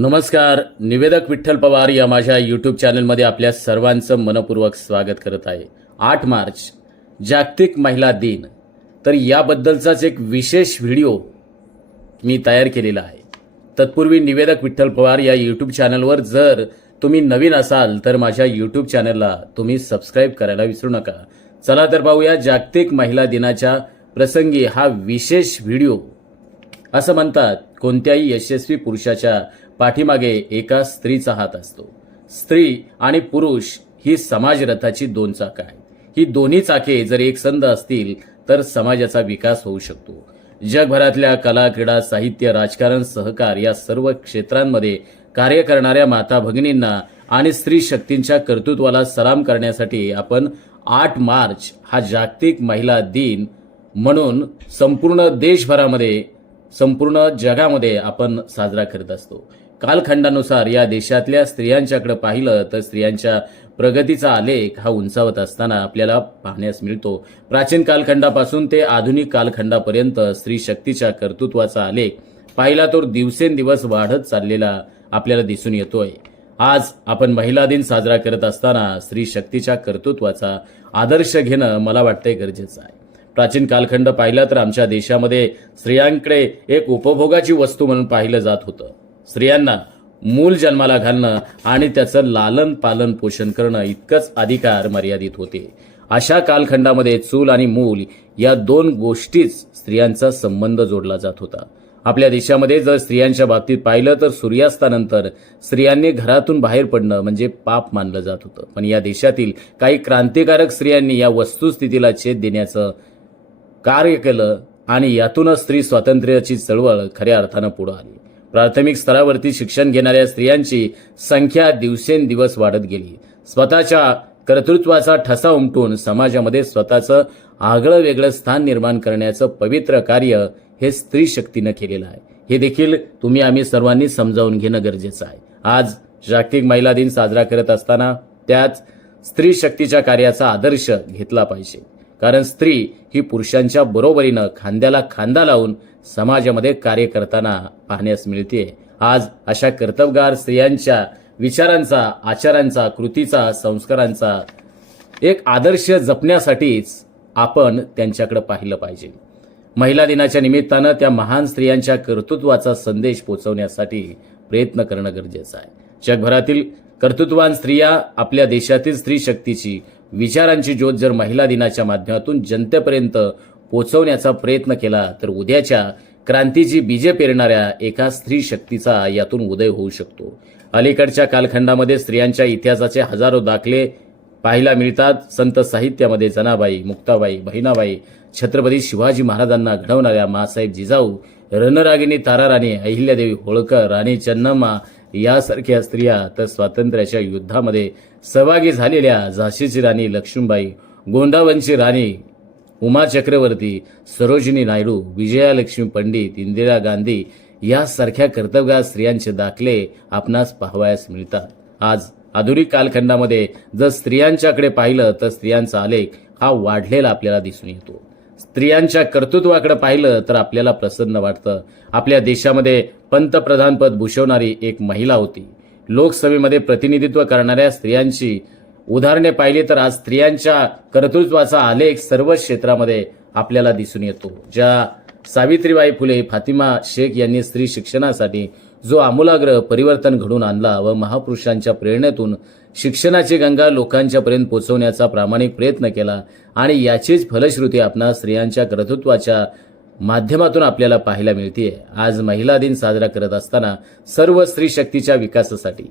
नमस्कार. निवेदक विठ्ठल पवार या माझ्या यूट्यूब चॅनलमध्ये आपल्या सर्वांचं मनपूर्वक स्वागत करत आहे. 8 मार्च जागतिक महिला दिन. तर याबद्दलचाच एक विशेष व्हिडिओ मी तयार केलेला आहे. तत्पूर्वी निवेदक विठ्ठल पवार या यूट्यूब चॅनलवर जर तुम्ही नवीन असाल तर माझ्या यूट्यूब चॅनलला तुम्ही सबस्क्राईब करायला विसरू नका. चला तर पाहूया जागतिक महिला दिनाच्या प्रसंगी हा विशेष व्हिडिओ. असं म्हणतात, कोणत्याही यशस्वी पुरुषाच्या पाठीमागे एका स्त्रीचा हात असतो. स्त्री आणि पुरुष ही समाजरथाची दोन चाकं आहेत. ही दोन्ही चाके जर एकसंध असतील तर समाजाचा विकास होऊ शकतो. जगभरातल्या कला, क्रीडा, साहित्य, राजकारण, सहकार या सर्व क्षेत्रांमध्ये कार्य करणाऱ्या माता भगिनींना आणि स्त्री शक्तींच्या कर्तृत्वाला सलाम करण्यासाठी आपण 8 मार्च हा जागतिक महिला दिन म्हणून संपूर्ण देशभरामध्ये, संपूर्ण जगामध्ये आपण साजरा करत असतो. कालखंडानुसार या देशातल्या स्त्रियांच्याकडे पाहिलं तर स्त्रियांच्या प्रगतीचा आलेख हा उंचावत असताना आपल्याला पाहण्यास मिळतो. प्राचीन कालखंडापासून ते आधुनिक कालखंडापर्यंत स्त्री शक्तीच्या कर्तृत्वाचा आलेख पाहिला तर दिवसेंदिवस वाढत चाललेला आपल्याला दिसून येतोय. आज आपण महिला दिन साजरा करत असताना स्त्री शक्तीच्या कर्तृत्वाचा आदर्श घेणं मला वाटतंय गरजेचं आहे. प्राचीन कालखंड पाहिला तर आमच्या देशामध्ये स्त्रियांकडे एक उपभोगाची वस्तू म्हणून पाहिलं जात होतं. स्त्रियांना मूल जन्माला घालणं आणि त्याचं लालन पालन पोषण करणं इतकंच अधिकार मर्यादित होते. अशा कालखंडामध्ये चूल आणि मूल या दोन गोष्टीच स्त्रियांचा संबंध जोडला जात होता. आपल्या देशामध्ये जर स्त्रियांच्या बाबतीत पाहिलं तर सूर्यास्तानंतर स्त्रियांनी घरातून बाहेर पडणं म्हणजे पाप मानलं जात होतं. पण या देशातील काही क्रांतिकारक स्त्रियांनी या वस्तुस्थितीला छेद देण्याचं कार्य केलं आणि यातूनच स्त्री स्वातंत्र्याची चळवळ खऱ्या अर्थानं पुढे आली. प्राथमिक स्तरावरती शिक्षण घेणाऱ्या स्त्रियांची संख्या दिवसेंदिवस वाढत गेली. स्वतःच्या कर्तृत्वाचा ठसा उमटून समाजामध्ये स्वतःचं आगळं वेगळं स्थान निर्माण करण्याचं पवित्र कार्य हे स्त्री शक्तीनं केलेलं आहे. हे देखील आम्ही सर्वांनी समजावून घेणं गरजेचं आहे. आज जागतिक महिला दिन साजरा करत असताना त्याच स्त्री शक्तीच्या कार्याचा आदर्श घेतला पाहिजे. कारण स्त्री ही पुरुषांच्या बरोबरीनं खांद्याला खांदा लावून समाजामध्ये कार्य करताना पाहण्यास मिळते. आज अशा कर्तबगार स्त्रियांच्या विचारांचा, आचारांचा, कृतीचा, संस्कारांचा एक आदर्श जपण्यासाठीच आपण त्यांच्याकडे पाहिलं पाहिजे. महिला दिनाच्या निमित्तानं त्या महान स्त्रियांच्या कर्तृत्वाचा संदेश पोहोचवण्यासाठी प्रयत्न करणं गरजेचं आहे. जगभरातील कर्तृत्ववान स्त्रिया आपल्या देशातील स्त्री शक्तीची, विचारांची ज्योत जर महिला दिनाच्या माध्यमातून जनतेपर्यंत पोहोचवण्याचा प्रयत्न केला तर उद्याच्या क्रांतीची बीजे पेरणाऱ्या एका स्त्री शक्तीचा यातून उदय होऊ शकतो. अलीकडच्या कालखंडामध्ये स्त्रियांच्या इतिहासाचे हजारो दाखले पाहायला मिळतात. संत साहित्यामध्ये जनाबाई, मुक्ताबाई, बहिणाबाई, छत्रपती शिवाजी महाराजांना घडवणाऱ्या मासाहेब जिजाऊ, रणरागिणी ताराराणी, अहिल्यादेवी होळकर, राणी चन्नम्मा यासारख्या स्त्रिया, तर स्वातंत्र्याच्या युद्धामध्ये सहभागी झालेल्या झाशीची राणी लक्ष्मीबाई, गोंदावनची राणी उमा चक्रवर्ती, सरोजिनी नायडू, विजयालक्ष्मी पंडित, इंदिरा गांधी यासारख्या कर्तबगार स्त्रियांचे दाखले आपणास पाहावयास मिळतात. आज आधुनिक कालखंडामध्ये जर स्त्रियांच्याकडे पाहिलं तर स्त्रियांचा आलेख हा वाढलेला आपल्याला दिसून येतो. स्त्रियांच्या कर्तृत्वाकडे पाहिलं तर आपल्याला प्रसन्न वाटतं. आपल्या देशामध्ये पंतप्रधानपद भूषवणारी एक महिला होती. लोकसभेमध्ये प्रतिनिधित्व करणाऱ्या स्त्रियांची उदाहरणे पाहिली तर आज स्त्रियांच्या कर्तृत्वाचा आलेख सर्व क्षेत्रामध्ये आपल्याला दिसून येतो. ज्या सावित्रीबाई फुले, फातिमा शेख यांनी स्त्री शिक्षणासाठी जो आमूलाग्र परिवर्तन घडवून आणला व महापुरुषांच्या प्रेरणेतून शिक्षणाची गंगा लोकांच्यापर्यंत पोहोचवण्याचा प्रामाणिक प्रयत्न केला आणि याचीच फलश्रुती आपणा स्त्रियांच्या कर्तृत्वाच्या माध्यमातून आपल्याला पाहायला मिळते. आज महिला दिन साजरा करत असताना सर्व स्त्री शक्तीच्या विकासासाठी,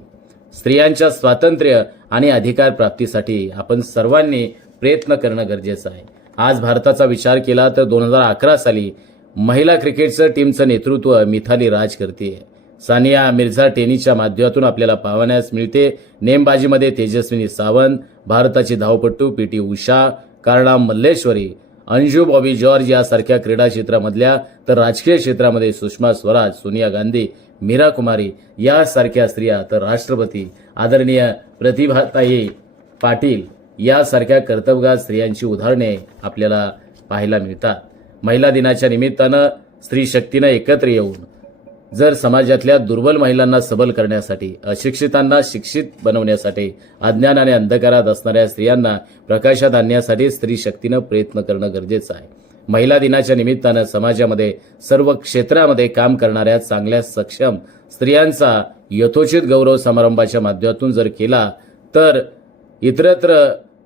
स्त्रियांच्या स्वातंत्र्य आणि अधिकार प्राप्तीसाठी आपण सर्वांनी प्रयत्न करणं गरजेचं आहे. आज भारताचा विचार केला तर 2011 साली महिला क्रिकेटचं टीमचं नेतृत्व मिथाली राज करते. सानिया मिर्झा टेनिसच्या माध्यमातून आपल्याला पाहण्यास मिळते. नेमबाजीमध्ये तेजस्विनी सावंत, भारताची धावपटू पीटी उषा, कारणाम मल्लेश्वरी, अंजू बॉबी जॉर्ज यासारख्या क्रीडा क्षेत्रामधल्या, तर राजकीय क्षेत्रामध्ये सुषमा स्वराज, सोनिया गांधी, मीरा कुमारी यासारख्या स्त्रिया, तर राष्ट्रपती आदरणीय प्रतिभाताई पाटील यासारख्या कर्तबगार स्त्रियांची उदाहरणे आपल्याला पाहायला मिळतात. महिला दिनाच्या निमित्तानं स्त्री शक्तीनं एकत्र येऊन जर समाजातल्या दुर्बल महिलांना सबल करण्यासाठी, अशिक्षितांना शिक्षित बनवण्यासाठी, अज्ञान आणि अंधकारात असणाऱ्या स्त्रियांना प्रकाशात आणण्यासाठी स्त्री शक्तीनं प्रयत्न करणं गरजेचं आहे. महिला दिनाच्या निमित्तानं समाजामध्ये सर्व क्षेत्रामध्ये काम करणाऱ्या चांगल्या सक्षम स्त्रियांचा यथोचित गौरव समारंभाच्या माध्यमातून जर केला तर इतरत्र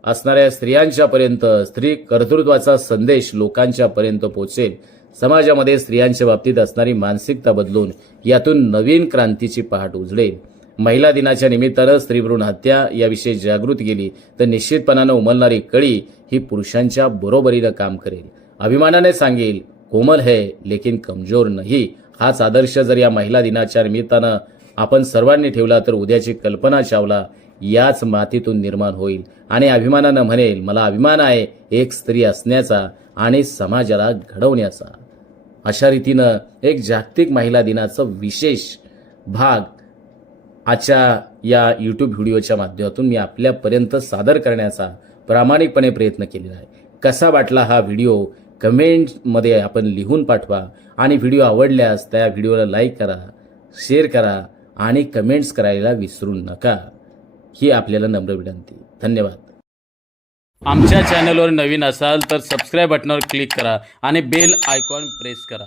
असणाऱ्या स्त्रियांच्यापर्यंत स्त्री कर्तृत्वाचा संदेश लोकांच्यापर्यंत पोहोचेल. समाजामध्ये स्त्रियांच्या बाबतीत असणारी मानसिकता बदलून यातून नवीन क्रांतीची पहाट उजळेल. महिला दिनाच्या निमित्तानं स्त्रीभ्रूण हत्या याविषयी जागृती केली तर निश्चितपणानं उमलणारी कळी ही पुरुषांच्या बरोबरीनं काम करेल. अभिमानाने सांगेल, कोमल है लेकिन कमजोर नहीं. हाच आदर्श जर या महिला दिनाच्या निमित्तानं आपण सर्वांनी ठेवला तर उद्याची कल्पना चावला याच मातीतून निर्माण होईल आणि अभिमानानं म्हणेल, मला अभिमान आहे एक स्त्री असण्याचा आणि समाजाला घडवण्याचा. अशा रीतीनं एक जागतिक महिला दिनाचं विशेष भाग आजच्या या यूट्यूब व्हिडिओच्या माध्यमातून मी आपल्यापर्यंत सादर करण्याचा प्रामाणिकपणे प्रयत्न केलेला आहे. कसा वाटला हा व्हिडिओ कमेंटमध्ये आपण लिहून पाठवा आणि व्हिडिओ आवडल्यास त्या व्हिडिओला लाईक करा, शेअर करा आणि कमेंट्स करायला विसरू नका. ही आपल्याला नम्र विनंती. धन्यवाद. आमच्या चॅनलवर नवीन असाल तर सबस्क्राईब बटनावर क्लिक करा आणि बेल आयकॉन प्रेस करा.